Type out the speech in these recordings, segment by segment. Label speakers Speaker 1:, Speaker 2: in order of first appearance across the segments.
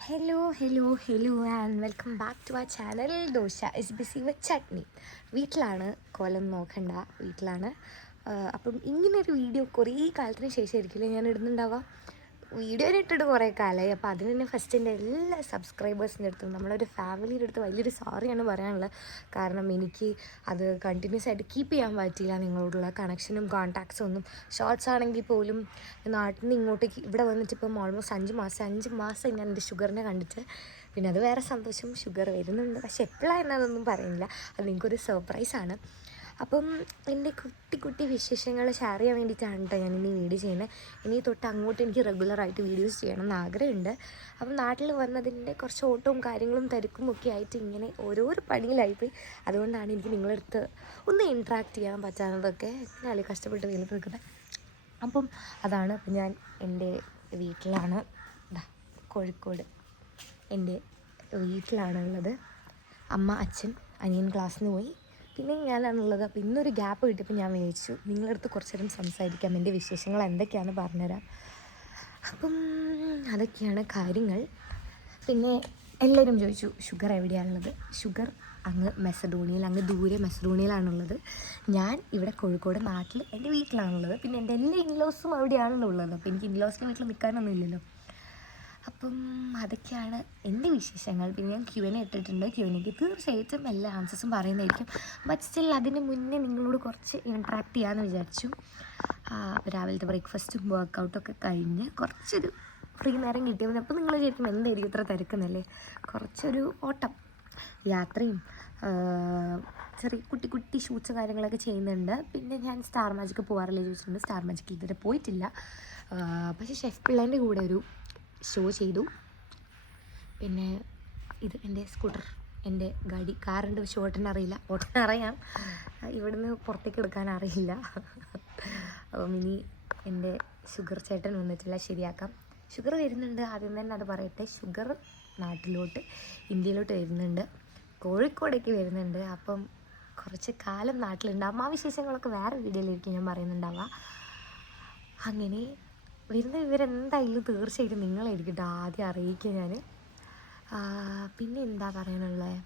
Speaker 1: Hello hello hello and welcome back to a channel dosa is busy with chutney വീട്ടിലാണ് കോലം നോക്കണ്ട വീട്ടിലാണ്. അപ്പം ഇങ്ങനൊരു വീഡിയോ കുറേ കാലത്തിന് ശേഷം ആയിരിക്കില്ലേ ഞാൻ ഇടുന്നുണ്ടാവുക വീഡിയോ ഇട്ടിട്ട് കുറേ കാലമായി അപ്പോൾ അതിന് തന്നെ ഫസ്റ്റ് എന്റെ എല്ലാ സബ്സ്ക്രൈബേഴ്സിന്റെ അടുത്തും നമ്മളൊരു ഫാമിലിയുടെ അടുത്ത് വലിയൊരു സോറിയാണ് പറയാനുള്ളത്. കാരണം എനിക്ക് അത് കണ്ടിന്യൂസ് ആയിട്ട് കീപ്പ് ചെയ്യാൻ പറ്റിയില്ല നിങ്ങളോടുള്ള കണക്ഷനും കോൺടാക്ട്സും ഒന്നും. ഷോർട്സ് ആണെങ്കിൽ പോലും നാട്ടിൽ നിന്ന് ഇങ്ങോട്ടേക്ക് ഇവിടെ വന്നിട്ട് ഇപ്പം ഓൾമോസ്റ്റ് അഞ്ച് മാസം അഞ്ച് മാസം ഞാൻ എന്റെ ഷുഗറിനെ കണ്ടിട്ട് പിന്നെ അത് വേറെ സന്തോഷം ഷുഗർ വരുന്നുണ്ട്. പക്ഷെ എപ്പോഴാണ് എന്നതൊന്നും പറയുന്നില്ല. അത് നിങ്ങൾക്കൊരു സർപ്രൈസാണ് അപ്പം എന്റെ കുട്ടി കുട്ടി വിശേഷങ്ങൾ ഷെയർ ചെയ്യാൻ വേണ്ടിയിട്ടാണ് കേട്ടോ ഞാൻ ഇനി വീഡിയോ ചെയ്യുന്നത്. ഇനി തൊട്ട് അങ്ങോട്ട് എനിക്ക് റെഗുലറായിട്ട് വീഡിയോസ് ചെയ്യണം എന്ന് ആഗ്രഹമുണ്ട്. അപ്പം നാട്ടിൽ വന്നതിന്റെ കുറച്ച് ഓട്ടവും കാര്യങ്ങളും തിരക്കും ഒക്കെ ആയിട്ട് ഇങ്ങനെ ഓരോരോ പണിയിലായിപ്പോയി. അതുകൊണ്ടാണ് എനിക്ക് നിങ്ങളെടുത്ത് ഒന്ന് ഇൻട്രാക്ട് ചെയ്യാൻ പറ്റാത്തതൊക്കെ ഞാൻ കഷ്ടപ്പെട്ട് വീട് നിൽക്കുന്നത്. അപ്പം അതാണ് അപ്പം ഞാൻ എന്റെ വീട്ടിലാണ്. കോഴിക്കോട് എന്റെ വീട്ടിലാണുള്ളത്. അമ്മ അച്ഛൻ അനിയൻ ക്ലാസ്സിന് പോയി. പിന്നെ ഞാനാണുള്ളത് അപ്പോൾ ഇന്നൊരു ഗ്യാപ്പ് കിട്ടിയപ്പോൾ ഞാൻ വിളിച്ചു. നിങ്ങളുടെ അടുത്ത് കുറച്ച് നേരം സംസാരിക്കാം. എന്റെ വിശേഷങ്ങൾ എന്തൊക്കെയാണ് പറഞ്ഞുതരാം. അപ്പം അതൊക്കെയാണ് കാര്യങ്ങൾ. പിന്നെ എല്ലാവരും ചോദിച്ചു ഷുഗർ എവിടെയാണുള്ളത്? ഷുഗർ അങ്ങ് മെസഡോണിയിൽ അങ്ങ് ദൂരെ മെസഡോണിയയിലാണുള്ളത്. ഞാൻ ഇവിടെ കോഴിക്കോട് നാട്ടിൽ എന്റെ വീട്ടിലാണുള്ളത്. പിന്നെ എന്റെ എല്ലാ ഇൻലോസും അവിടെയാണല്ലോ ഉള്ളത് അപ്പോൾ എനിക്ക് ഇൻലോസിന്റെ വീട്ടിൽ നിൽക്കാനൊന്നും ഇല്ലല്ലോ. അപ്പം അതൊക്കെയാണ് എന്റെ വിശേഷങ്ങൾ. പിന്നെ ഞാൻ ക്യു എൻ ഇട്ടിട്ടുണ്ട്. ക്യു എനിക്ക് തീർച്ചയായിട്ടും എല്ലാ ആൻസേഴ്സും പറയുന്നതായിരിക്കും. ബട്ട് സ്റ്റിൽ അതിന് മുന്നേ നിങ്ങളോട് കുറച്ച് ഇൻട്രാക്ട് ചെയ്യാമെന്ന് വിചാരിച്ചു. രാവിലത്തെ ബ്രേക്ക്ഫാസ്റ്റും വർക്കൗട്ടൊക്കെ കഴിഞ്ഞ് കുറച്ചൊരു ഫ്രീ നേരം കിട്ടിയത് അപ്പോൾ നിങ്ങൾ വിചാരിക്കും എന്തായിരിക്കും ഇത്ര തിരക്കുന്നല്ലേ? കുറച്ചൊരു ഓട്ടം യാത്രയും ചെറിയ കുട്ടി കുട്ടി ഷൂട്ട്സ് കാര്യങ്ങളൊക്കെ ചെയ്യുന്നുണ്ട്. പിന്നെ ഞാൻ സ്റ്റാർ മാജിക്ക് പോകാറില്ല ചോദിച്ചിട്ടുണ്ട്. സ്റ്റാർ മാജിക്ക് ഇതുവരെ പോയിട്ടില്ല. പക്ഷേ ഷെഫ് പിള്ളേന്റെ കൂടെ ഒരു ഷോ ചെയ്തു. പിന്നെ ഇത് എന്റെ സ്കൂട്ടർ എന്റെ ഗാഡി കാറുണ്ട് പക്ഷെ ഓട്ടൻ അറിയില്ല. ഓട്ടൻ അറിയാം. ഇവിടുന്ന് പുറത്തേക്ക് എടുക്കാൻ അറിയില്ല. അപ്പം ഇനി എന്റെ ഷുഗർ ചേട്ടൻ വന്നിട്ടില്ല ശരിയാക്കാം. ഷുഗർ വരുന്നുണ്ട്. ആദ്യം തന്നെ അത് പറയട്ടെ. ഷുഗർ നാട്ടിലോട്ട് ഇന്ത്യയിലോട്ട് വരുന്നുണ്ട്. കോഴിക്കോടേക്ക് വരുന്നുണ്ട്. അപ്പം കുറച്ച് കാലം നാട്ടിലുണ്ടാവും ആ വിശേഷങ്ങളൊക്കെ വേറെ വീഡിയോയിലായിരിക്കും ഞാൻ പറയുന്നുണ്ടാവുക. അങ്ങനെ വരുന്ന വിവരം എന്തായാലും തീർച്ചയായിട്ടും നിങ്ങളായിരിക്കും ആദ്യം അറിയിക്കുക ഞാൻ പിന്നെ എന്താ പറയാനുള്ളത്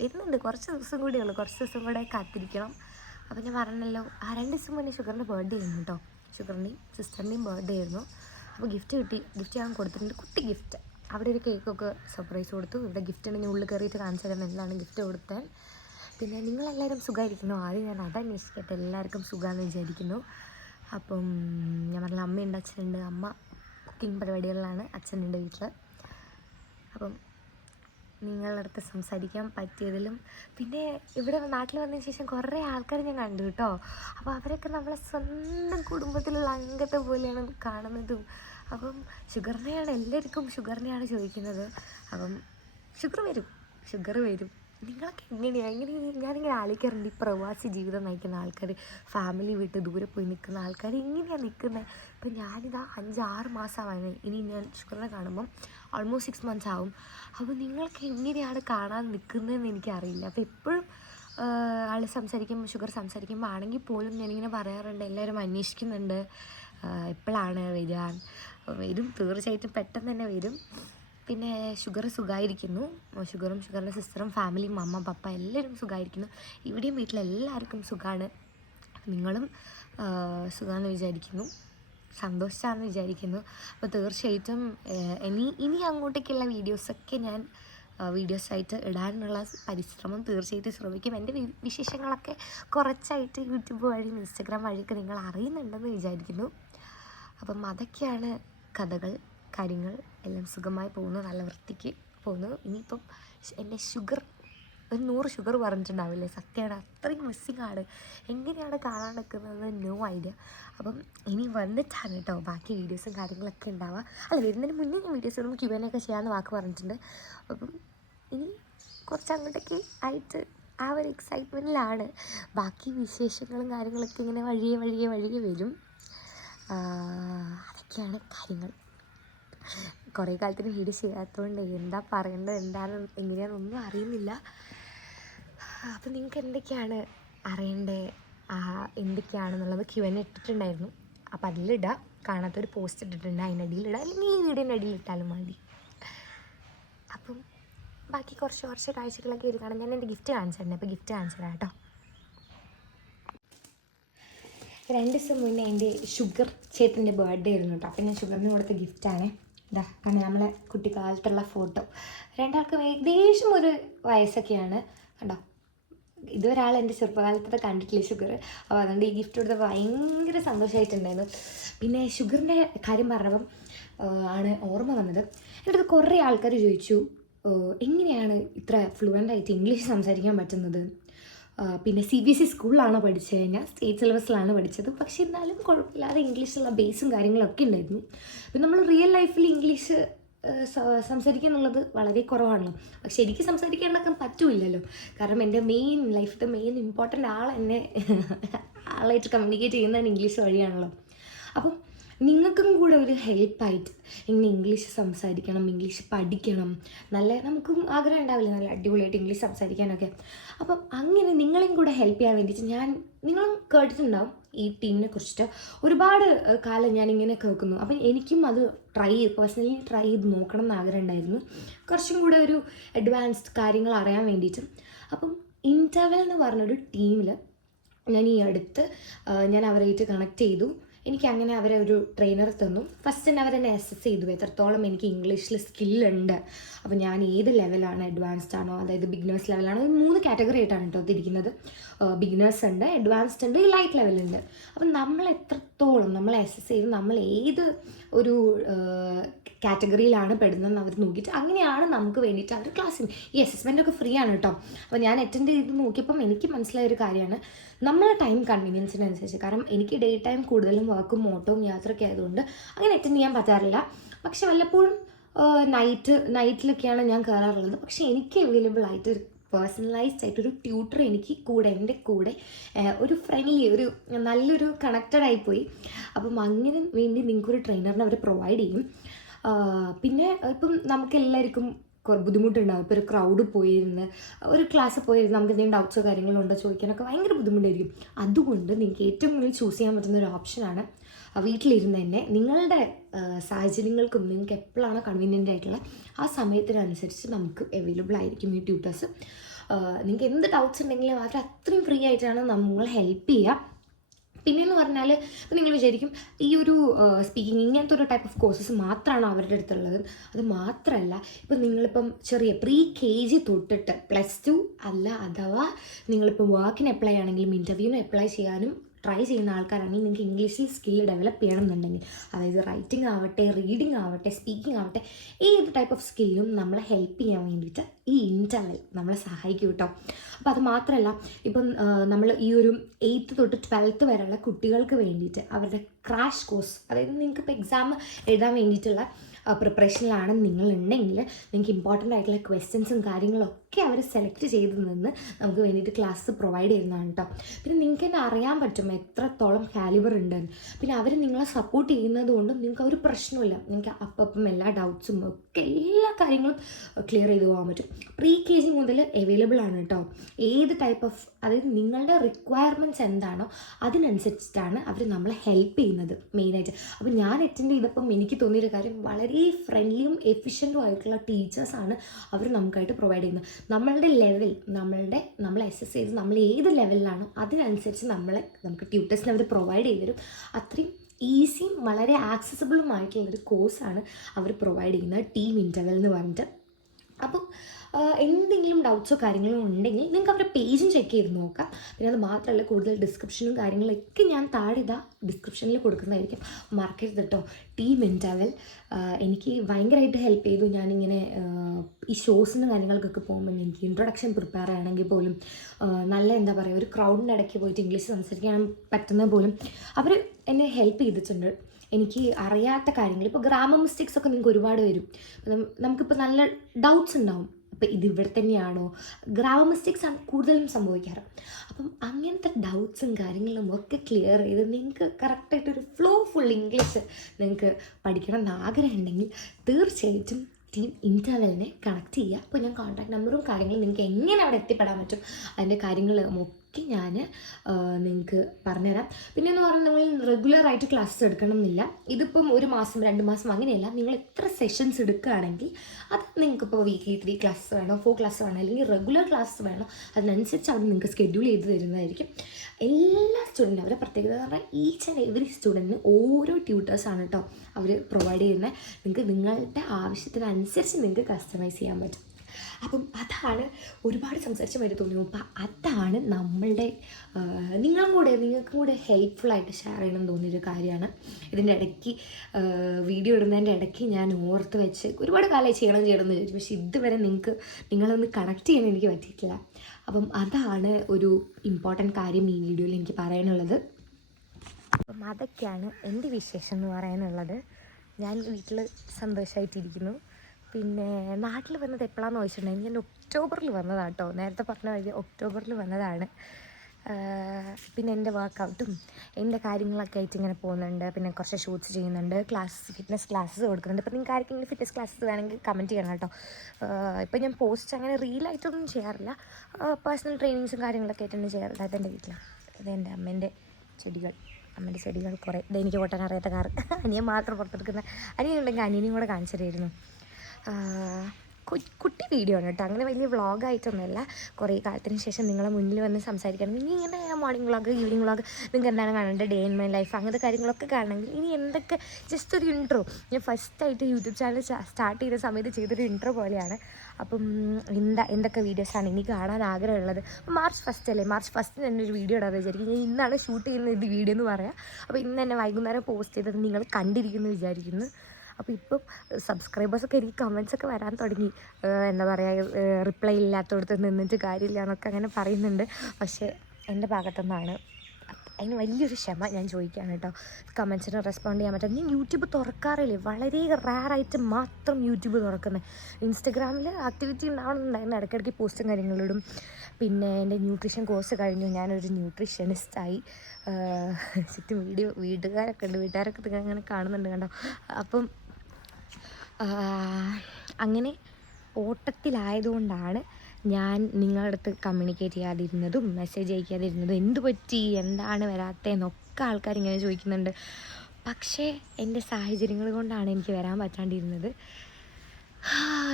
Speaker 1: വരുന്നുണ്ട് കുറച്ച് ദിവസം കൂടി ഉള്ളൂ. കുറച്ച് ദിവസം കൂടെ കാത്തിരിക്കണം. അപ്പോൾ ഞാൻ പറഞ്ഞല്ലോ ആ രണ്ട് ദിവസം മുന്നേ ഷുഗറിന്റെ ബർത്ത്ഡേ ആയിരുന്നു കേട്ടോ ഷുഗറിന്റെയും സിസ്റ്ററിന്റെയും ബർത്ത്ഡേ ആയിരുന്നു. അപ്പോൾ ഗിഫ്റ്റ് കിട്ടി. ഗിഫ്റ്റ് ഞാൻ കൊടുത്തിട്ടുണ്ട്. കുട്ടി ഗിഫ്റ്റ്. അവിടെ ഒരു കേക്കൊക്കെ സർപ്രൈസ് കൊടുത്തു. ഇവിടെ ഗിഫ്റ്റ് ഉണ്ടെങ്കിൽ ഉള്ളിൽ കയറിയിട്ട് കാണിച്ചു തരാം എന്താണ് ഗിഫ്റ്റ് കൊടുത്താൽ പിന്നെ നിങ്ങളെല്ലാവരും സുഖമായിരിക്കുന്നു? ആദ്യം ഞാൻ അതന്വേഷിക്കട്ടെ. എല്ലാവർക്കും സുഖമാണെന്ന് വിചാരിക്കുന്നു. അപ്പം ഞാൻ പറഞ്ഞ അമ്മയുണ്ട് അച്ഛനുണ്ട് അമ്മ കുക്കിംഗ് പരിപാടികളിലാണ് അച്ഛനുണ്ട് വീട്ടിൽ അപ്പം നിങ്ങളുടെ അടുത്ത് സംസാരിക്കാൻ പറ്റിയതിലും പിന്നെ ഇവിടെ നാട്ടിൽ വന്നതിന് ശേഷം കുറേ ആൾക്കാർ ഞാൻ കണ്ടു കേട്ടോ. അപ്പോൾ അവരൊക്കെ നമ്മളെ സ്വന്തം കുടുംബത്തിലുള്ള അംഗത്തെ പോലെയാണ് കാണുന്നതും. അപ്പം ഷുഗറിനെയാണ് എല്ലാവർക്കും ഷുഗറിനെയാണ് ചോദിക്കുന്നത്. അപ്പം ഷുഗർ വരും ഷുഗർ വരും. നിങ്ങളൊക്കെ എങ്ങനെയാണ് എങ്ങനെ ഞാനിങ്ങനെ ആലോചിക്കാറുണ്ട് ഈ പ്രവാസി ജീവിതം നയിക്കുന്ന ആൾക്കാർ ഫാമിലി വിട്ട് ദൂരെ പോയി നിൽക്കുന്ന ആൾക്കാർ എങ്ങനെയാണ് നിൽക്കുന്നത് ഇപ്പം ഞാനിതാ അഞ്ചാറ് മാസമാണ് ഇനി ഞാൻ ശുക്രനെ കാണുമ്പം ഓൾമോസ്റ്റ് സിക്സ് മന്ത്സ് ആവും. അപ്പോൾ നിങ്ങൾക്ക് എങ്ങനെയാണ് കാണാൻ നിൽക്കുന്നതെന്ന് എനിക്കറിയില്ല. അപ്പോൾ എപ്പോഴും ആൾ സംസാരിക്കുമ്പോൾ ഷുഗർ സംസാരിക്കുമ്പോൾ ആണെങ്കിൽ പോലും ഞാനിങ്ങനെ പറയാറുണ്ട് എല്ലാവരും അന്വേഷിക്കുന്നുണ്ട്. എപ്പോഴാണ് വരാൻ? വരും തീർച്ചയായിട്ടും പെട്ടെന്ന് തന്നെ വരും. പിന്നെ ഷുഗർ സുഖമായിരിക്കുന്നു ഷുഗറും ഷുഗറിന്റെ സിസ്റ്ററും ഫാമിലിയും അമ്മ പപ്പ എല്ലാവരും സുഖമായിരിക്കുന്നു ഇവിടെയും വീട്ടിലെല്ലാവർക്കും സുഖമാണ് നിങ്ങളും സുഖമാണെന്ന് വിചാരിക്കുന്നു. സന്തോഷിച്ചാണെന്ന് വിചാരിക്കുന്നു. അപ്പോൾ തീർച്ചയായിട്ടും ഇനി ഇനി അങ്ങോട്ടേക്കുള്ള വീഡിയോസൊക്കെ ഞാൻ വീഡിയോസായിട്ട് ഇടാനുള്ള പരിശ്രമം തീർച്ചയായിട്ടും ശ്രമിക്കും. എന്റെ വിശേഷങ്ങളൊക്കെ കുറച്ചായിട്ട് യൂട്യൂബ് വഴിയും ഇൻസ്റ്റഗ്രാം വഴിയൊക്കെ നിങ്ങൾ അറിയുന്നുണ്ടെന്ന് വിചാരിക്കുന്നു. അപ്പം അതൊക്കെയാണ് കഥകൾ. കാര്യങ്ങൾ എല്ലാം സുഖമായി പോകുന്നു നല്ല വൃത്തിക്ക് പോകുന്നു. ഇനിയിപ്പം എന്റെ ഷുഗർ ഒരു നൂറ് ഷുഗർ പറഞ്ഞിട്ടുണ്ടാവില്ലേ? സത്യമാണ് അത്രയും മിസ്സിങ് ആണ്. എങ്ങനെയാണ് കാണാൻ നിൽക്കുന്നത്? No idea. അപ്പം ഇനി വന്നിട്ടാണ് കേട്ടോ ബാക്കി വീഡിയോസും കാര്യങ്ങളൊക്കെ ഉണ്ടാവുക. അല്ല വരുന്നതിന് മുന്നേ ഞാൻ വീഡിയോസ് നമുക്ക് ക്യൂബനൊക്കെ ചെയ്യാമെന്ന് വാക്ക് പറഞ്ഞിട്ടുണ്ട്. അപ്പം ഇനി കുറച്ച് അങ്ങോട്ടൊക്കെ ആയിട്ട് ആ ഒരു എക്സൈറ്റ്മെന്റിലാണ് ബാക്കി വിശേഷങ്ങളും കാര്യങ്ങളൊക്കെ ഇങ്ങനെ വഴിയെ വഴിയെ വഴിയെ വരും. അതൊക്കെയാണ് കാര്യങ്ങൾ. കുറേ കാലത്തിന് വീഡിയോ ചെയ്യാത്തതുകൊണ്ട് എന്താ പറയേണ്ടത് എന്താണ് എങ്ങനെയാണെന്നൊന്നും അറിയുന്നില്ല. അപ്പം നിങ്ങൾക്ക് എന്തൊക്കെയാണ് അറിയേണ്ടത് എന്തൊക്കെയാണെന്നുള്ളത് ക്യു എൻ ഇട്ടിട്ടുണ്ടായിരുന്നു. അപ്പം അതിലിടാം. കാണാത്തൊരു പോസ്റ്റ് ഇട്ടിട്ടുണ്ട്. അതിനടിയിൽ ഇടാം. അല്ലെങ്കിൽ ഈ വീഡിയോന്റെ അടിയിൽ ഇട്ടാലും മതി. അപ്പം ബാക്കി കുറച്ച് കുറച്ച് കാഴ്ചകളൊക്കെ ഇത് ഞാൻ എന്റെ ഗിഫ്റ്റ് കാണിച്ചിട്ടുണ്ട് അപ്പോൾ ഗിഫ്റ്റ് കാണിച്ചു തരാം കേട്ടോ. രണ്ട് ദിവസം മുന്നേ എന്റെ ഷുഗർ ചേട്ടന്റെ ബർത്ത്ഡേ ആയിരുന്നു കേട്ടോ. അപ്പം ഞാൻ ഷുഗറിന് കൊടുത്ത ഗിഫ്റ്റാണ് ഇതാ അങ്ങനെ നമ്മളെ കുട്ടിക്കാലത്തുള്ള ഫോട്ടോ രണ്ടാൾക്കും ഏകദേശം ഒരു വയസ്സൊക്കെയാണ്. കണ്ടോ? ഇതൊരാൾ എന്റെ ചെറുപ്പകാലത്തത് കണ്ടിട്ടില്ല ഷുഗർ അപ്പോൾ അതുകൊണ്ട് ഈ ഗിഫ്റ്റ് കൊടുത്ത് ഭയങ്കര സന്തോഷമായിട്ടുണ്ടായിരുന്നു പിന്നെ ഷുഗറിന്റെ കാര്യം പറഞ്ഞപ്പം ആണ് ഓർമ്മ വന്നത്. എന്റെ അടുത്ത് കുറേ ആൾക്കാർ ചോദിച്ചു എങ്ങനെയാണ് ഇത്ര ഫ്ലുവന്റ് ആയിട്ട് ഇംഗ്ലീഷ് സംസാരിക്കാൻ പറ്റുന്നത്? പിന്നെ സി ബി എസ് ഇ സ്കൂളിലാണ് പഠിച്ചത്? കഴിഞ്ഞാൽ സ്റ്റേറ്റ് സിലബസിലാണ് പഠിച്ചത്. പക്ഷേ എന്നാലും കുഴപ്പമില്ലാതെ ഇംഗ്ലീഷിലുള്ള ബേസും കാര്യങ്ങളൊക്കെ ഉണ്ടായിരുന്നു. അപ്പം നമ്മൾ റിയൽ ലൈഫിൽ ഇംഗ്ലീഷ് സംസാരിക്കുക എന്നുള്ളത് വളരെ കുറവാണല്ലോ. പക്ഷെ എനിക്ക് സംസാരിക്കാനൊക്കെ പറ്റൂലല്ലോ കാരണം എന്റെ മെയിൻ ലൈഫിലത്തെ മെയിൻ ഇമ്പോർട്ടന്റ് ആൾ എന്നെ ആളായിട്ട് കമ്മ്യൂണിക്കേറ്റ് ചെയ്യുന്നതാണ് ഇംഗ്ലീഷ് വഴിയാണല്ലോ. അപ്പം നിങ്ങൾക്കും കൂടെ ഒരു ഹെൽപ്പായിട്ട് ഇങ്ങനെ ഇംഗ്ലീഷ് സംസാരിക്കണം ഇംഗ്ലീഷ് പഠിക്കണം. നല്ല നമുക്കും ആഗ്രഹം ഉണ്ടാവില്ല? നല്ല അടിപൊളിയായിട്ട് ഇംഗ്ലീഷ് സംസാരിക്കാനൊക്കെ. അപ്പം അങ്ങനെ നിങ്ങളെയും കൂടെ ഹെൽപ്പ് ചെയ്യാൻ വേണ്ടിയിട്ട് ഞാൻ നിങ്ങളും കേട്ടിട്ടുണ്ടാവും ഈ ടീമിനെ കുറിച്ചിട്ട്. ഒരുപാട് കാലം ഞാൻ ഇങ്ങനെ കേൾക്കുന്നു. അപ്പം എനിക്കും അത് ട്രൈ ചെയ്ത് പേഴ്സണലി ട്രൈ ചെയ്ത് നോക്കണം എന്ന് ആഗ്രഹം ഉണ്ടായിരുന്നു. കുറച്ചും കൂടെ ഒരു അഡ്വാൻസ്ഡ് കാര്യങ്ങൾ അറിയാൻ വേണ്ടിയിട്ടും. അപ്പം ഇന്റർവെൽ എന്ന് പറഞ്ഞൊരു ടീമിൽ ഞാൻ ഈ അടുത്ത് ഞാൻ അവരായിട്ട് കണക്ട് ചെയ്തു. എനിക്ക് അങ്ങനെ അവരെ ഒരു ട്രെയിനർ തന്നു. ഫസ്റ്റ് തന്നെ അവരെന്നെ അസസ് ചെയ്തു. എത്രത്തോളം എനിക്ക് ഇംഗ്ലീഷിൽ സ്കില്ലുണ്ട് അപ്പോൾ ഞാൻ ഏത് ലെവലാണ് അഡ്വാൻസ്ഡ് ആണോ അതായത് ബിഗിനേഴ്സ് ലെവലാണോ മൂന്ന് കാറ്റഗറി ആയിട്ടാണ് കേട്ടോ തിരിക്കുന്നത്. ബിഗിനേഴ്സ് ഉണ്ട് അഡ്വാൻസ്ഡ് ഉണ്ട് ലൈറ്റ് ലെവലുണ്ട് അപ്പം നമ്മൾ എത്രത്തോളം നമ്മൾ അസസ് ചെയ്ത് നമ്മൾ ഏത് ഒരു കാറ്റഗറിയിലാണ് പെടുന്നതെന്ന് അവർ നോക്കിയിട്ട് അങ്ങനെയാണ് നമുക്ക് വേണ്ടിയിട്ട് അവർ ക്ലാസ്സിൽ ഈ അസസ്മെന്റ് ഒക്കെ ഫ്രീ ആണ് കേട്ടോ. അപ്പോൾ ഞാൻ അറ്റൻഡ് ചെയ്ത് നോക്കിയപ്പം എനിക്ക് മനസ്സിലായ ഒരു കാര്യമാണ്. നമ്മളെ ടൈം കൺവീനിയൻസിനനുസരിച്ച് കാരണം എനിക്ക് ഡേ ടൈം കൂടുതലും വർക്കും ഓട്ടവും യാത്രയൊക്കെ ആയതുകൊണ്ട് അങ്ങനെ അറ്റൻഡ് ചെയ്യാൻ പറ്റാറില്ല. പക്ഷെ വല്ലപ്പോഴും നൈറ്റ് നൈറ്റിലൊക്കെയാണ് ഞാൻ കയറാറുള്ളത് പക്ഷേ എനിക്ക് അവൈലബിൾ ആയിട്ട് പേഴ്സണലൈസ്ഡ് ആയിട്ടൊരു ട്യൂട്ടർ എനിക്ക് കൂടെ എന്റെ കൂടെ ഒരു ഫ്രണ്ട്ലി ഒരു നല്ലൊരു കണക്റ്റഡ് ആയിപ്പോയി. അപ്പം അങ്ങനെ വേണ്ടി നിങ്ങൾക്കൊരു ട്രെയിനറിനെ അവർ പ്രൊവൈഡ് ചെയ്യും. പിന്നെ ഇപ്പം നമുക്ക് എല്ലാവർക്കും കുറേ ബുദ്ധിമുട്ടുണ്ടാവും. ഇപ്പോൾ ഒരു ക്രൗഡ് പോയിരുന്ന് ഒരു ക്ലാസ്സിൽ പോയിരുന്ന് നമുക്ക് എന്തെങ്കിലും ഡൗട്ട്സോ കാര്യങ്ങളോ ഉണ്ടോ ചോദിക്കാനൊക്കെ ഭയങ്കര ബുദ്ധിമുട്ടായിരിക്കും. അതുകൊണ്ട് നിങ്ങൾക്ക് ഏറ്റവും കൂടുതൽ ചൂസ് ചെയ്യാൻ പറ്റുന്ന ഒരു ഓപ്ഷനാണ് വീട്ടിലിരുന്ന് തന്നെ നിങ്ങളുടെ സാഹചര്യങ്ങൾക്കും നിങ്ങൾക്ക് എപ്പോഴാണ് കൺവീനിയന്റ് ആയിട്ടുള്ള ആ സമയത്തിനനുസരിച്ച് നമുക്ക് അവൈലബിൾ ആയിരിക്കും ഈ ട്യൂട്ടേഴ്സ് നിങ്ങൾക്ക് എന്ത് ഡൗട്ട്സ് ഉണ്ടെങ്കിലും അവർ അത്രയും ഫ്രീ ആയിട്ടാണ് നമ്മൾ ഹെൽപ്പ് ചെയ്യുക. പിന്നെയെന്ന് പറഞ്ഞാൽ ഇപ്പം നിങ്ങൾ വിചാരിക്കും ഈ ഒരു സ്പീക്കിംഗ് ഇങ്ങനത്തെ ഒരു ടൈപ്പ് ഓഫ് കോഴ്സസ് മാത്രമാണ് അവരുടെ അടുത്തുള്ളത്. അത് മാത്രമല്ല ഇപ്പം നിങ്ങളിപ്പം ചെറിയ പ്രീ കെ ജി തൊട്ടിട്ട് പ്ലസ് ടു അല്ല അഥവാ നിങ്ങളിപ്പോൾ വർക്കിന് അപ്ലൈ ആണെങ്കിലും ഇന്റർവ്യൂവിന് അപ്ലൈ ചെയ്യാനും ട്രൈ ചെയ്യുന്ന ആൾക്കാരാണെങ്കിൽ നിങ്ങൾക്ക് ഇംഗ്ലീഷിൽ സ്കിൽ ഡെവലപ്പ് ചെയ്യണം എന്നുണ്ടെങ്കിൽ അതായത് റൈറ്റിംഗ് ആവട്ടെ റീഡിംഗ് ആവട്ടെ സ്പീക്കിംഗ് ആവട്ടെ ഏത് ടൈപ്പ് ഓഫ് സ്കില്ലും നമ്മളെ ഹെൽപ്പ് ചെയ്യാൻ വേണ്ടിയിട്ട് ഈ ഇന്റർവെൽ നമ്മളെ സഹായിക്കും കേട്ടോ. അപ്പോൾ അത് മാത്രമല്ല ഇപ്പം നമ്മൾ ഈ ഒരു എയ്ത്ത് തൊട്ട് ട്വൽത്ത് വരെയുള്ള കുട്ടികൾക്ക് വേണ്ടിയിട്ട് അവരുടെ ക്രാഷ് കോഴ്സ് അതായത് നിങ്ങൾക്ക് ഇപ്പോൾ എക്സാം എഴുതാൻ വേണ്ടിയിട്ടുള്ള പ്രിപ്പറേഷനിലാണ് നിങ്ങളുണ്ടെങ്കിൽ നിങ്ങൾക്ക് ഇമ്പോർട്ടന്റ് ആയിട്ടുള്ള ക്വസ്റ്റ്യൻസും കാര്യങ്ങളൊക്കെ അവർ സെലക്ട് ചെയ്ത് നിന്ന് നമുക്ക് വേണ്ടിയിട്ട് ക്ലാസ് പ്രൊവൈഡ് ചെയ്യുന്നതാണ് കേട്ടോ പിന്നെ നിങ്ങൾക്ക് തന്നെ അറിയാൻ പറ്റും എത്രത്തോളം കാലിബർ ഉണ്ടെന്ന്. പിന്നെ അവർ നിങ്ങളെ സപ്പോർട്ട് ചെയ്യുന്നത് കൊണ്ടും നിങ്ങൾക്ക് ഒരു പ്രശ്നമില്ല നിങ്ങൾക്ക് അപ്പം എല്ലാ ഡൗട്ട്സും ഒക്കെ എല്ലാ കാര്യങ്ങളും ക്ലിയർ ചെയ്ത് പോകാൻ പറ്റും. പ്രീ കെ ജി മുതൽ അവൈലബിൾ ആണ് കേട്ടോ ഏത് ടൈപ്പ് ഓഫ് അതായത് നിങ്ങളുടെ റിക്വയർമെന്റ്സ് എന്താണോ അതിനനുസരിച്ചിട്ടാണ് അവർ നമ്മളെ ഹെൽപ്പ് ചെയ്യുന്നത് മെയിനായിട്ട് അപ്പോൾ ഞാൻ അറ്റൻഡ് ചെയ്തപ്പം എനിക്ക് തോന്നിയൊരു കാര്യം വളരെ ഫ്രണ്ട്ലിയും എഫിഷ്യന്റും ആയിട്ടുള്ള ടീച്ചേഴ്സാണ് അവർ നമുക്കായിട്ട് പ്രൊവൈഡ് ചെയ്യുന്നത്. നമ്മളുടെ ലെവൽ നമ്മളുടെ നമ്മൾ അസസ് ചെയ്ത് നമ്മൾ ഏത് ലെവലിലാണോ അതിനനുസരിച്ച് നമ്മളെ നമുക്ക് ട്യൂട്ടേഴ്സിന് അവർ പ്രൊവൈഡ് ചെയ്ത് തരും. അത്രയും ഈസിയും വളരെ ആക്സസിബിളുമായിട്ടുള്ള ഒരു കോഴ്സാണ് അവർ പ്രൊവൈഡ് ചെയ്യുന്നത്. ടീം ഇന്റർവെൽ എന്ന് പറഞ്ഞിട്ട്. അപ്പം എന്തെങ്കിലും ഡൗട്ട്സോ കാര്യങ്ങളോ ഉണ്ടെങ്കിൽ നിങ്ങൾക്ക് അവരുടെ പേജും ചെക്ക് ചെയ്ത് നോക്കാം. പിന്നെ അത് മാത്രമല്ല കൂടുതൽ ഡിസ്ക്രിപ്ഷനും കാര്യങ്ങളൊക്കെ ഞാൻ താഴെ ഇതാ ഡിസ്ക്രിപ്ഷനിൽ കൊടുക്കുന്നതായിരിക്കും. മറക്കരുത് കേട്ടോ ടീം ഇന്റർവൽ എനിക്ക് ഭയങ്കരമായിട്ട് ഹെൽപ്പ് ചെയ്തു. ഞാനിങ്ങനെ ഈ ഷോസിനും കാര്യങ്ങൾക്കൊക്കെ പോകുമ്പോൾ എനിക്ക് ഇൻട്രൊഡക്ഷൻ പ്രിപ്പയർ ആണെങ്കിൽ പോലും നല്ല എന്താ പറയുക ഒരു ക്രൗഡിന്റെ ഇടയ്ക്ക് പോയിട്ട് ഇംഗ്ലീഷ് സംസാരിക്കാൻ പറ്റുന്നത് പോലും അവർ എന്നെ ഹെൽപ്പ് ചെയ്തിട്ടുണ്ട്. എനിക്ക് അറിയാത്ത കാര്യങ്ങൾ. ഇപ്പോൾ ഗ്രാമർ മിസ്റ്റേക്സ് ഒക്കെ നിങ്ങൾക്ക് ഒരുപാട് വരും. നമുക്കിപ്പോൾ നല്ല ഡൗട്ട്സ് ഉണ്ടാവും. അപ്പോൾ ഇത് ഇവിടെ തന്നെയാണോ? ഗ്രാമർ മിസ്റ്റേക്സ് ആണ് കൂടുതലും സംഭവിക്കാറ്. അപ്പം അങ്ങനത്തെ ഡൗട്ട്സും കാര്യങ്ങളും ഒക്കെ ക്ലിയർ ചെയ്ത് നിങ്ങൾക്ക് കറക്റ്റായിട്ടൊരു ഫ്ലോ ഫുൾ ഇംഗ്ലീഷ് നിങ്ങൾക്ക് പഠിക്കണം എന്ന് ആഗ്രഹം ഉണ്ടെങ്കിൽ തീർച്ചയായിട്ടും ടീം ഇന്റർവെലിനെ കണക്ട് ചെയ്യുക. അപ്പോൾ ഞാൻ കോൺടാക്ട് നമ്പറും കാര്യങ്ങളും നിങ്ങൾക്ക് എങ്ങനെ അവിടെ എത്തിപ്പെടാൻ പറ്റും? അതിന്റെ കാര്യങ്ങൾ ഒക്കെ ഞാൻ നിങ്ങൾക്ക് പറഞ്ഞുതരാം. പിന്നെ എന്ന് പറഞ്ഞാൽ നിങ്ങൾ റെഗുലർ ആയിട്ട് ക്ലാസ്സസ് എടുക്കണം എന്നില്ല ഇതിപ്പം ഒരു മാസം രണ്ട് മാസം അങ്ങനെയല്ല. നിങ്ങൾ എത്ര സെഷൻസ് എടുക്കുകയാണെങ്കിൽ അത് നിങ്ങൾക്ക് ഇപ്പോൾ വീക്ക്ലി ത്രീ ക്ലാസ് വേണോ ഫോർ ക്ലാസ് വേണോ അല്ലെങ്കിൽ റെഗുലർ ക്ലാസ് വേണോ അതിനനുസരിച്ച് അവർ നിങ്ങൾക്ക് സ്കെഡ്യൂൾ ചെയ്ത് തരുന്നതായിരിക്കും. എല്ലാ സ്റ്റുഡന്റും അവരെ പ്രത്യേകത എന്ന് പറഞ്ഞാൽ ഈച്ച് ആൻഡ് എവറി സ്റ്റുഡന്റിന് ഓരോ ട്യൂട്ടേഴ്സാണ് കേട്ടോ അവർ പ്രൊവൈഡ് ചെയ്യുന്നത് നിങ്ങൾക്ക് നിങ്ങളുടെ ആവശ്യത്തിനനുസരിച്ച് നിങ്ങൾക്ക് കസ്റ്റമൈസ് ചെയ്യാൻ പറ്റും. അപ്പം അതാണ് ഒരുപാട് സംസാരിച്ച മാതിരി തോന്നി. അപ്പം അതാണ് നമ്മളുടെ നിങ്ങളും കൂടെ നിങ്ങൾക്കും കൂടെ ഹെൽപ്ഫുള്ളായിട്ട് ഷെയർ ചെയ്യണം തോന്നിയൊരു കാര്യമാണ്. ഇതിന്റെ ഇടയ്ക്ക് വീഡിയോ ഇടുന്നതിന്റെ ഇടയ്ക്ക് ഞാൻ ഓർത്ത് വെച്ച് ഒരുപാട് കാലമായി ചെയ്യണം ചെയ്യണം എന്ന് വിചാരിച്ചു. പക്ഷേ ഇതുവരെ നിങ്ങൾക്ക് നിങ്ങളൊന്ന് കണക്ട് ചെയ്യാൻ എനിക്ക് പറ്റിയിട്ടില്ല. അപ്പം അതാണ് ഒരു ഇമ്പോർട്ടന്റ് കാര്യം ഈ വീഡിയോയിൽ എനിക്ക് പറയാനുള്ളത്. അപ്പം അതൊക്കെയാണ് എന്റെ വിശേഷം എന്ന് പറയാനുള്ളത്. ഞാൻ വീട്ടിൽ സന്തോഷമായിട്ടിരിക്കുന്നു. പിന്നെ നാട്ടിൽ വന്നത് എപ്പോഴാന്ന് ചോദിച്ചിട്ടുണ്ടെങ്കിൽ ഞാൻ ഒക്ടോബറിൽ വന്നതാണ് കേട്ടോ നേരത്തെ പറഞ്ഞ വഴി ഒക്ടോബറിൽ വന്നതാണ്. പിന്നെ എന്റെ വർക്കൗട്ടും എന്റെ കാര്യങ്ങളൊക്കെ ആയിട്ട് ഇങ്ങനെ പോകുന്നുണ്ട്. പിന്നെ കുറച്ച് ഷൂട്ട്സ് ചെയ്യുന്നുണ്ട്. ക്ലാസ് ഫിറ്റ്നസ് ക്ലാസ്സസ് കൊടുക്കുന്നുണ്ട്. അപ്പോൾ നിങ്ങൾക്ക് ആർക്കെങ്കിലും ഫിറ്റ്നസ് ക്ലാസ്സസ് വേണമെങ്കിൽ കമന്റ് ചെയ്യണം കേട്ടോ. ഇപ്പോൾ ഞാൻ പോസ്റ്റ് അങ്ങനെ റീലായിട്ടൊന്നും ചെയ്യാറില്ല. പേഴ്സണൽ ട്രെയിനിങ്സും കാര്യങ്ങളൊക്കെ ആയിട്ടാണ് ചെയ്യാറുള്ളത് അതെന്റെ വീട്ടിലാണ് ഇത് എന്റെ അമ്മേന്റെ ചെടികൾ. അമ്മേന്റെ ചെടികൾ കുറേ. എനിക്ക് ഓട്ടാൻ അറിയാത്ത കാർ അനിയൻ മാത്രം പുറത്തെടുക്കുന്ന അനിയനുണ്ടെങ്കിൽ അനിയനെയും കൂടെ കാണിച്ചു തരുമായിരുന്നു. കുട്ടി വീഡിയോ ആണ് കേട്ടോ. അങ്ങനെ വലിയ വ്ളോഗായിട്ടൊന്നുമല്ല കുറേ കാലത്തിന് ശേഷം നിങ്ങളെ മുന്നിൽ വന്ന് സംസാരിക്കണം. ഇനി ഇങ്ങനെ മോർണിംഗ് വ്ളോഗ് ഈവനിങ് വ്ളോഗ് നിങ്ങൾക്ക് എന്താണ് കാണേണ്ടത്? ഡേ ഇൻ മൈ ലൈഫ് അങ്ങനത്തെ കാര്യങ്ങളൊക്കെ കാണണമെങ്കിൽ ഇനി എന്തൊക്കെ? ജസ്റ്റ് ഒരു ഇൻട്രോ ഞാൻ ഫസ്റ്റായിട്ട് യൂട്യൂബ് ചാനൽ സ്റ്റാർട്ട് ചെയ്ത സമയത്ത് ചെയ്തൊരു ഇൻട്രോ പോലെയാണ്. അപ്പം എന്താ എന്തൊക്കെ വീഡിയോസാണ് ഇനി കാണാൻ ആഗ്രഹമുള്ളത്? മാർച്ച് ഫസ്റ്റ് അല്ലേ? മാർച്ച് ഫസ്റ്റിന് തന്നെ ഒരു വീഡിയോ ഇടാൻ വിചാരിക്കും. ഞാൻ ഇന്നാണ് ഷൂട്ട് ചെയ്യുന്ന ഇത് വീഡിയോ എന്ന് പറയാം. അപ്പോൾ ഇന്ന് തന്നെ വൈകുന്നേരം പോസ്റ്റ് ചെയ്തത് നിങ്ങൾ കണ്ടിരിക്കുന്നു വിചാരിക്കുന്നു. അപ്പോൾ ഇപ്പം സബ്സ്ക്രൈബേഴ്സൊക്കെ എനിക്ക് കമൻസ് ഒക്കെ വരാൻ തുടങ്ങി. എന്താ പറയുക റിപ്ലൈ ഇല്ലാത്തടത്ത് നിന്നിട്ട് കാര്യമില്ല എന്നൊക്കെ അങ്ങനെ പറയുന്നുണ്ട്. പക്ഷേ എന്റെ ഭാഗത്തുനിന്നാണ് അതിന് വലിയൊരു ക്ഷമ ഞാൻ ചോദിക്കുകയാണ് കേട്ടോ. കമൻസിന് റെസ്പോണ്ട് ചെയ്യാൻ പറ്റും ഞാൻ യൂട്യൂബ് തുറക്കാറില്ലേ? വളരെ റയറായിട്ട് മാത്രം യൂട്യൂബ് തുറക്കുന്നത് ഇൻസ്റ്റഗ്രാമിൽ ആക്ടിവിറ്റി ഉണ്ടാവണമെന്നുണ്ടായിരുന്നു ഇടയ്ക്കിടയ്ക്ക് പോസ്റ്റും കാര്യങ്ങളിടും പിന്നെ എന്റെ ന്യൂട്രീഷൻ കോഴ്സ് കഴിഞ്ഞു. ഞാനൊരു ന്യൂട്രീഷനിസ്റ്റായി ചുറ്റും വീഡിയോ വീട്ടുകാരൊക്കെ ഉണ്ട് വീട്ടുകാരൊക്കെ ഇങ്ങനെ കാണുന്നുണ്ട് കണ്ടോ? അപ്പം അങ്ങനെ ഓട്ടത്തിലായതുകൊണ്ടാണ് ഞാൻ നിങ്ങളുടെ അടുത്ത് കമ്മ്യൂണിക്കേറ്റ് ചെയ്യാതിരുന്നതും മെസ്സേജ് അയക്കാതിരുന്നതും എന്ത് പറ്റി എന്താണ് ആൾക്കാർ ഇങ്ങനെ ചോദിക്കുന്നുണ്ട്. പക്ഷേ എന്റെ സാഹചര്യങ്ങൾ കൊണ്ടാണ് എനിക്ക് വരാൻ പറ്റാണ്ടിരുന്നത്.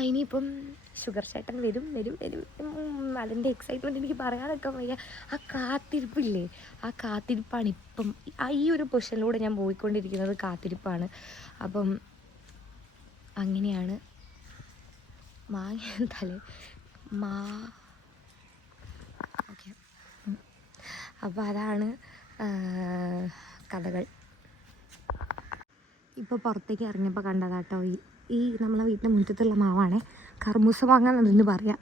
Speaker 1: ഇനിയിപ്പം ഷുഗർ ചേട്ടൻ വരും വരും വരും. അതിന്റെ എക്സൈറ്റ്മെന്റ് എനിക്ക് പറയാനൊക്കെ വയ്യ. ആ കാത്തിരിപ്പില്ലേ? ആ കാത്തിരിപ്പാണ് ഇപ്പം ഈ ഒരു പൊസിഷനിലൂടെ ഞാൻ പോയിക്കൊണ്ടിരിക്കുന്നത് കാത്തിരിപ്പാണ്. അപ്പം അങ്ങനെയാണ് മാങ്ങ തല മാ ഓക്കെ. അപ്പോൾ അതാണ് കഥകൾ. ഇപ്പോൾ പുറത്തേക്ക് ഇറങ്ങിയപ്പോൾ കണ്ടതാട്ടോ ഈ ഈ നമ്മളെ വീട്ടിന്റെ മുറ്റത്തുള്ള മാവാണേ. കർമൂസ മാങ്ങ എന്നു പറയാം.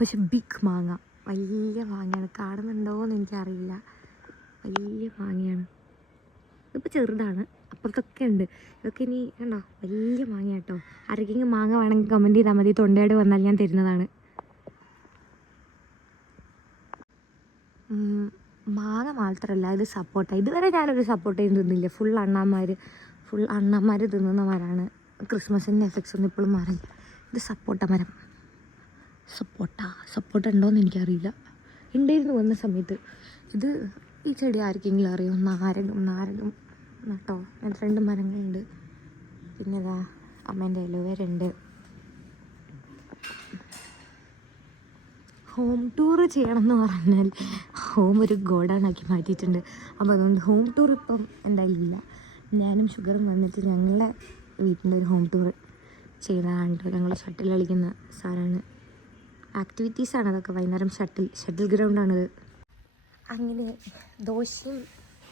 Speaker 1: പക്ഷെ ബിഗ് മാങ്ങ. വലിയ മാങ്ങയാണ്. കാണുന്നുണ്ടോ എന്ന് എനിക്കറിയില്ല. വലിയ മാങ്ങയാണ്. ഇതിപ്പോൾ ചെറുതാണ്. അപ്പുറത്തൊക്കെ ഉണ്ട്. ഇതൊക്കെ ഇനി കണ്ടോ? വലിയ മാങ്ങ കേട്ടോ ആരെങ്കിലും മാങ്ങ വേണമെങ്കിൽ കമന്റ് ചെയ്താൽ മതി. തൊണ്ടയോട് വന്നാൽ ഞാൻ തരുന്നതാണ്. മാങ്ങ മാത്രമല്ല ഇത് സപ്പോർട്ട. ഇതുവരെ ഞാനൊരു സപ്പോർട്ട് ചെയ്ത് തിന്നില്ല ഫുൾ അണ്ണാന്മാർ ഫുൾ അണ്ണാമാർ തിന്നുന്ന മരമാണ് ക്രിസ്മസിന്റെ എഫക്ട്സ് ഒന്നും ഇപ്പോഴും മാറില്ല. ഇത് സപ്പോർട്ട മരം. സപ്പോട്ട സപ്പോട്ട ഉണ്ടോയെന്ന് എനിക്കറിയില്ല. ഉണ്ടായിരുന്നു വന്ന സമയത്ത്. ഇത് ഈ ചെടി ആർക്കെങ്കിലും അറിയോ? നാരകം നാരകം നട്ടോ? അങ്ങനത്തെ രണ്ട് മരങ്ങളുണ്ട്. പിന്നെ ഇതാ അമ്മേന്റെ അലോവേര ഉണ്ട് ഹോം ടൂർ ചെയ്യണം എന്ന് പറഞ്ഞാൽ ഹോം ഒരു ഗോഡാണാക്കി മാറ്റിയിട്ടുണ്ട്. അപ്പോൾ അതുകൊണ്ട് ഹോം ടൂർ ഇപ്പം എന്തായാലും ഇല്ല ഞാനും ഷുഗറും വന്നിട്ട് ഞങ്ങളുടെ വീട്ടിന്റെ ഒരു ഹോം ടൂർ ചെയ്യുന്നതാണ് കേട്ടോ ഞങ്ങൾ ഷട്ടിൽ കളിക്കുന്ന സാധനമാണ് ആക്ടിവിറ്റീസാണ് അതൊക്കെ. വൈകുന്നേരം ഷട്ടിൽ ഷട്ടിൽ ഗ്രൗണ്ടാണിത് അങ്ങനെ ദോശയും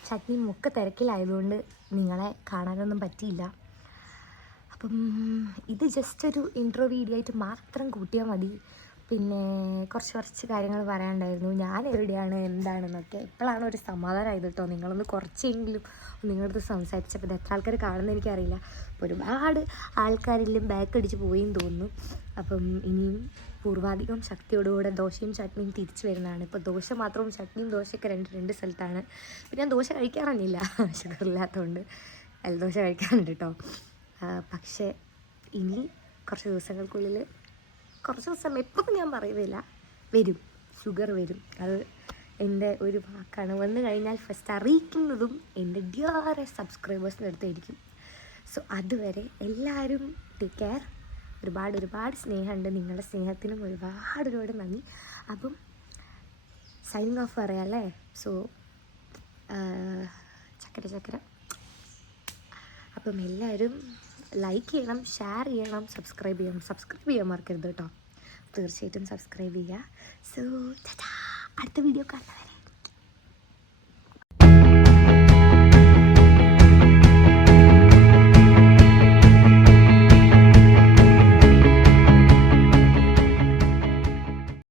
Speaker 1: ചട്നിയും മുക്ക തിരക്കിലായതുകൊണ്ട് നിങ്ങളെ കാണാനൊന്നും പറ്റിയില്ല. അപ്പം ഇത് ജസ്റ്റ് ഒരു ഇൻട്രോ വീഡിയോ ആയിട്ട് മാത്രം കൂട്ടിയാൽ മതി. പിന്നെ കുറച്ച് കുറച്ച് കാര്യങ്ങൾ പറയാനുണ്ടായിരുന്നു. ഞാൻ എവിടെയാണ് എന്താണെന്നൊക്കെ. ഇപ്പോഴാണ് ഒരു സമാധാനമായത് കേട്ടോ. നിങ്ങളൊന്ന് കുറച്ചെങ്കിലും നിങ്ങളടുത്ത് സംസാരിച്ചപ്പോൾ എത്ര ആൾക്കാർ കാണുന്ന എനിക്കറിയില്ല. ഒരുപാട് ആൾക്കാരെല്ലാം ബാക്ക് അടിച്ച് പോയി തോന്നുന്നു. അപ്പം ഇനിയും പൂർവാധികം ശക്തിയോടുകൂടെ ദോശയും ചട്നിയും തിരിച്ചു വരുന്നതാണ്. ഇപ്പോൾ ദോശ മാത്രവും ചട്നിയും ദോശയൊക്കെ രണ്ട് രണ്ട് സ്ഥലത്താണ്. പിന്നെ ഞാൻ ദോശ ഇല്ലാത്തതുകൊണ്ട് അല്ല ദോശ കഴിക്കാറുണ്ട് കേട്ടോ പക്ഷേ ഇനി കുറച്ച് ദിവസങ്ങൾക്കുള്ളിൽ കുറച്ച് ദിവസം എപ്പോഴും ഞാൻ പറയുന്നില്ല. വരും. ഷുഗർ വരും. അത് എന്റെ ഒരു വാക്കാണ്. വന്നു കഴിഞ്ഞാൽ ഫസ്റ്റ് അറിയിക്കുന്നതും എന്റെ ഡിയറസ്റ്റ് സബ്സ്ക്രൈബേഴ്സിന്റെ അടുത്തായിരിക്കും. സോ അതുവരെ എല്ലാവരും ടേക്ക് കെയർ ഒരുപാട് ഒരുപാട് സ്നേഹമുണ്ട്. നിങ്ങളുടെ സ്നേഹത്തിനും ഒരുപാട് ഒരുപാട് നന്ദി. അപ്പം സൈനിങ് ഓഫ് പറയാം അല്ലേ സോ ചക്കര ചക്കര. അപ്പം എല്ലാവരും ലൈക്ക് ചെയ്യണം ഷെയർ ചെയ്യണം സബ്സ്ക്രൈബ് ചെയ്യണം. സബ്സ്ക്രൈബ് ചെയ്യാൻ മറക്കരുത് കേട്ടോ. തീർച്ചയായിട്ടും സബ്സ്ക്രൈബ് ചെയ്യുക. സോ അടുത്ത വീഡിയോ കാണാൻ